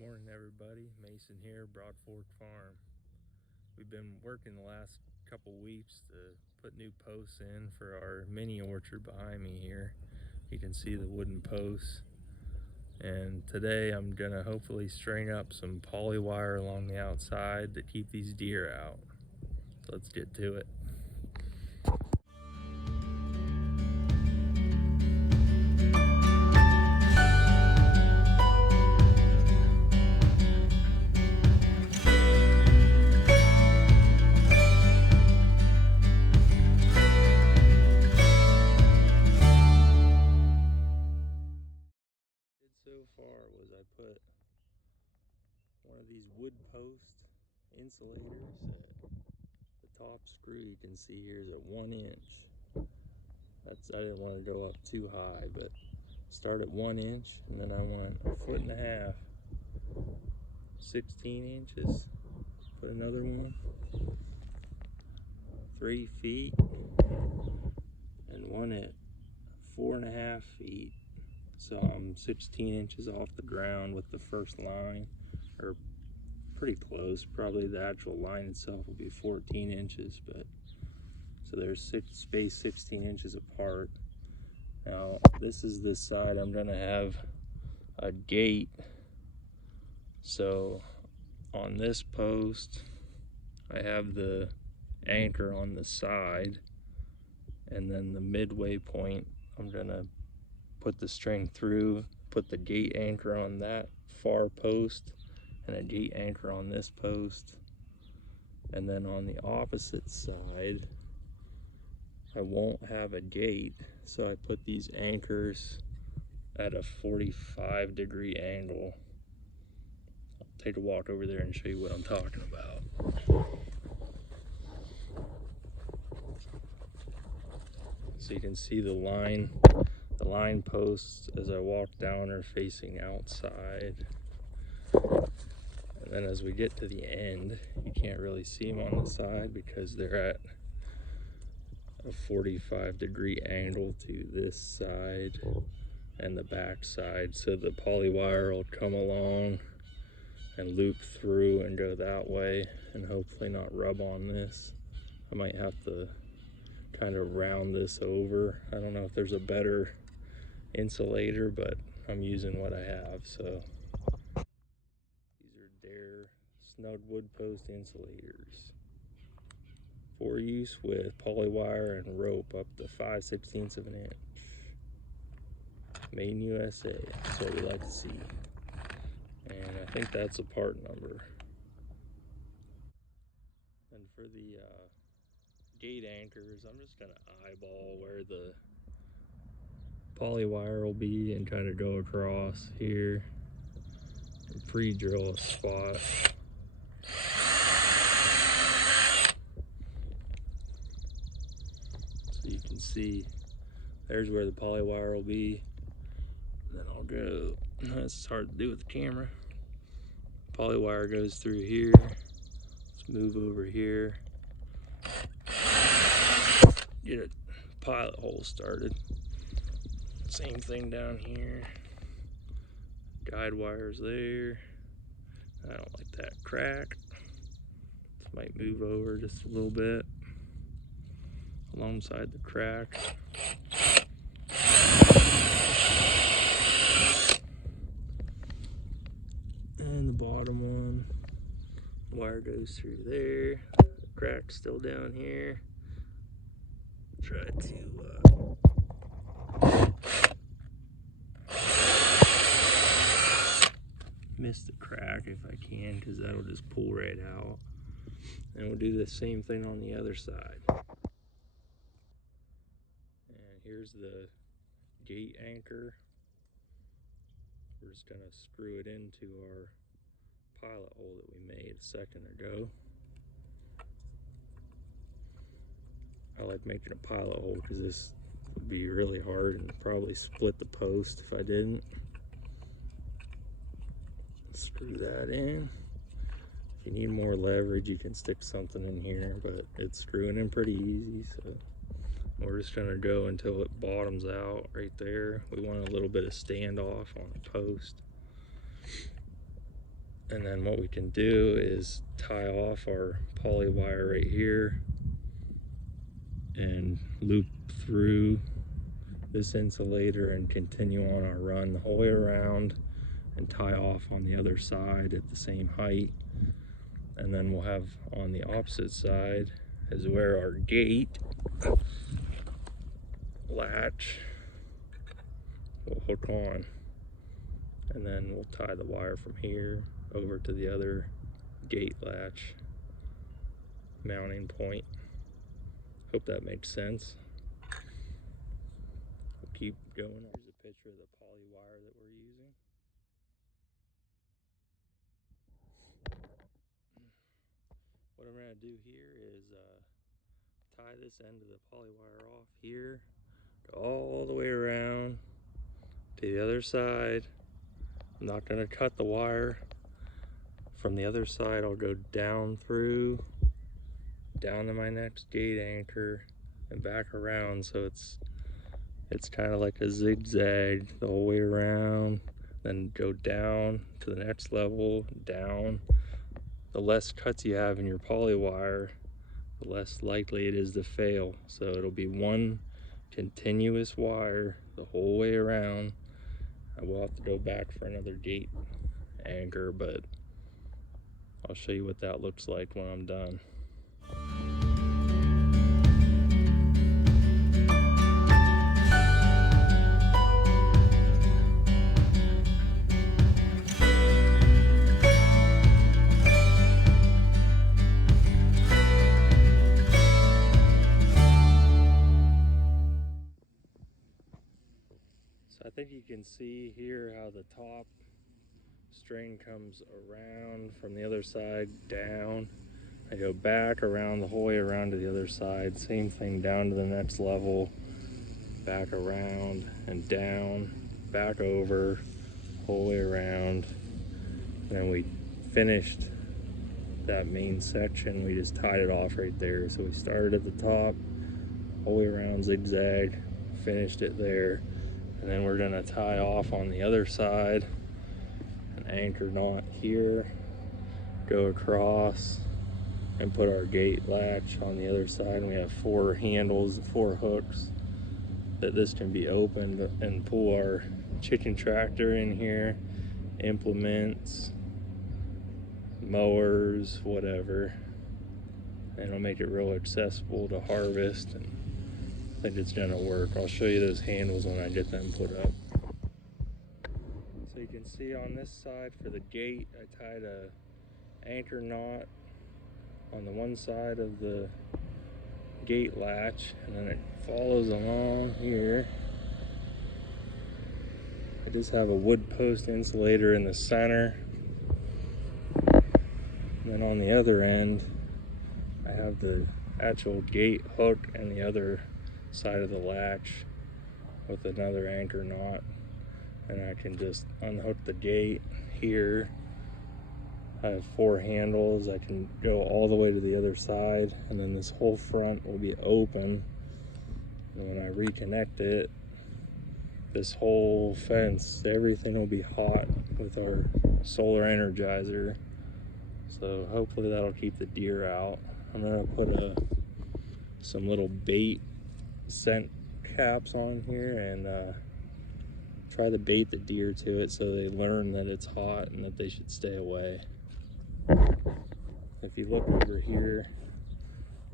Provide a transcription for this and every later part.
Morning everybody, Mason here, Broad Fork Farm. We've been working the last couple weeks to put new posts in for our mini orchard behind me here. You can see the wooden posts. And today I'm gonna hopefully string up some poly wire along the outside to keep these deer out. So let's get to it. So far was I put one of these wood post insulators at the top screw. You can see here is at 1 inch. I didn't want to go up too high, but start at 1 inch, and then I went 1.5 feet, 16 inches, put another one, 3 feet, and one at 4.5 feet. So I'm 16 inches off the ground with the first line, or pretty close. Probably the actual line itself will be 14 inches, but so there's space 16 inches apart. Now this is this side. I'm gonna have a gate. So on this post, I have the anchor on the side, and then the midway point, I'm gonna put the string through, put the gate anchor on that far post, and a gate anchor on this post. And then on the opposite side, I won't have a gate, so I put these anchors at a 45-degree angle. I'll take a walk over there and show you what I'm talking about. So you can see the line posts as I walk down are facing outside. And then as we get to the end, you can't really see them on the side because they're at a 45-degree angle to this side and the back side. So the poly wire will come along and loop through and go that way and hopefully not rub on this. I might have to kind of round this over. I don't know if there's a better insulator, but I'm using what I have. So these are Dare snug wood post insulators for use with poly wire and rope up to 5/16 of an inch. Made in USA. That's what we like to see. And I think that's a part number. And for the gate anchors, I'm just gonna eyeball where the poly wire will be and kind of go across here and pre-drill a spot. So you can see there's where the poly wire will be. Then I'll go, that's hard to do with the camera. Poly wire goes through here. Let's move over here. Get a pilot hole started. Same thing down here. Guide wires there. I don't like that crack. This might move over just a little bit alongside the crack. And the bottom one, wire goes through there. The crack's still down here. Try to miss the crack if I can, because that'll just pull right out. And we'll do the same thing on the other side. And here's the gate anchor. We're just gonna screw it into our pilot hole that we made a second ago. I like making a pilot hole because this would be really hard and probably split the post if I didn't. Screw that in. If you need more leverage, you can stick something in here, but it's screwing in pretty easy. So we're just gonna go until it bottoms out right there. We want a little bit of standoff on the post. And then what we can do is tie off our poly wire right here and loop through this insulator and continue on our run the whole way around and tie off on the other side at the same height. And then we'll have on the opposite side is where our gate latch will hook on. And then we'll tie the wire from here over to the other gate latch mounting point. Hope that makes sense. We'll keep going. Here's a picture of the poly wire that we're using. What I'm going to do here is tie this end of the poly wire off here, go all the way around to the other side. I'm not going to cut the wire. From the other side, I'll go down through, down to my next gate anchor, and back around, so it's kind of like a zigzag the whole way around, then go down to the next level, down. The less cuts you have in your poly wire, the less likely it is to fail. So it'll be one continuous wire the whole way around. I will have to go back for another gate anchor, but I'll show you what that looks like when I'm done. So I think you can see here how the top string comes around from the other side down. I go back around the whole way around to the other side, same thing down to the next level, back around and down, back over, whole way around. And then we finished that main section, we just tied it off right there. So we started at the top, whole way around zigzag, finished it there. And then we're gonna tie off on the other side, an anchor knot here, go across and put our gate latch on the other side. And we have 4 handles, 4 hooks that this can be opened, and pull our chicken tractor in here, implements, mowers, whatever. And it'll make it real accessible to harvest, and I think it's gonna work. I'll show you those handles when I get them put up. So you can see on this side for the gate, I tied a anchor knot on the one side of the gate latch, and then it follows along here. I just have a wood post insulator in the center. And then on the other end, I have the actual gate hook and the other side of the latch with another anchor knot. And I can just unhook the gate here. I have 4 handles. I can go all the way to the other side, and then this whole front will be open. And when I reconnect it, this whole fence, everything will be hot with our solar energizer. So hopefully that'll keep the deer out. I'm gonna put some little bait scent caps on here and try to bait the deer to it so they learn that it's hot and that they should stay away. If you look over here,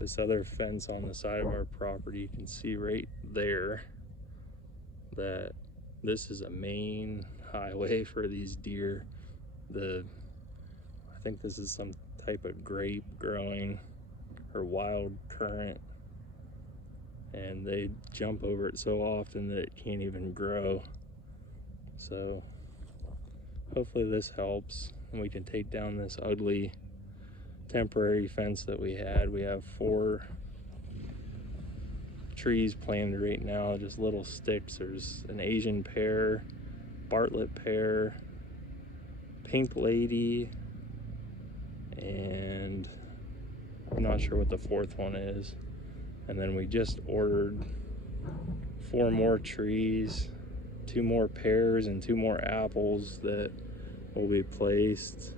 this other fence on the side of our property, you can see right there that this is a main highway for these deer. I think this is some type of grape growing or wild currant, and they jump over it so often that it can't even grow. So hopefully this helps and we can take down this ugly temporary fence that we had. We have 4 trees planted right now, just little sticks. There's an Asian pear, Bartlett pear, pink lady, and I'm not sure what the 4th one is. And then we just ordered 4 more trees, 2 more pears and 2 more apples that will be placed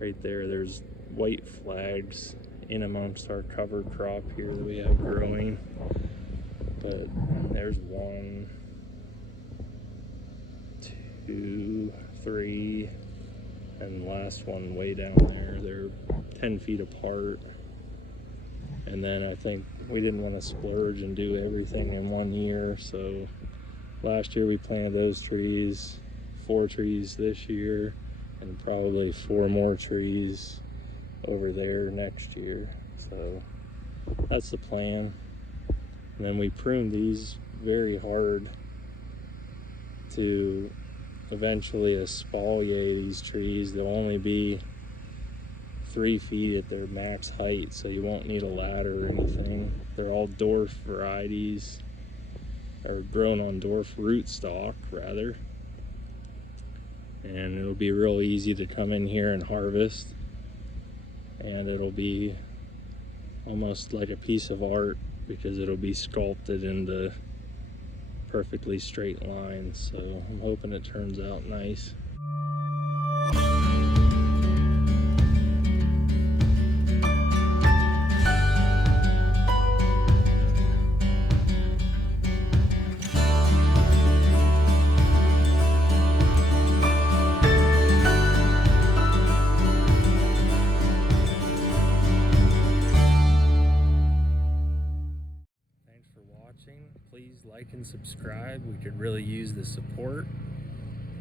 right there, there's white flags in amongst our cover crop here that we have growing. But there's 1, 2, 3, and the last one way down there. They're 10 feet apart. And then I think we didn't want to splurge and do everything in 1 year, so last year we planted those trees, 4 trees this year, and probably 4 more trees over there next year. So that's the plan. And then we pruned these very hard to eventually espalier these trees. They'll only be 3 feet at their max height, so you won't need a ladder or anything. They're all dwarf varieties, or grown on dwarf rootstock rather. And it'll be real easy to come in here and harvest, and it'll be almost like a piece of art because it'll be sculpted into perfectly straight lines. So I'm hoping it turns out nice. Please like and subscribe. We could really use the support.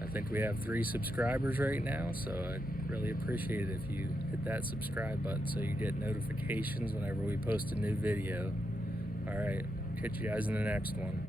I think we have 3 subscribers right now, so I'd really appreciate it if you hit that subscribe button so you get notifications whenever we post a new video. Alright, catch you guys in the next one.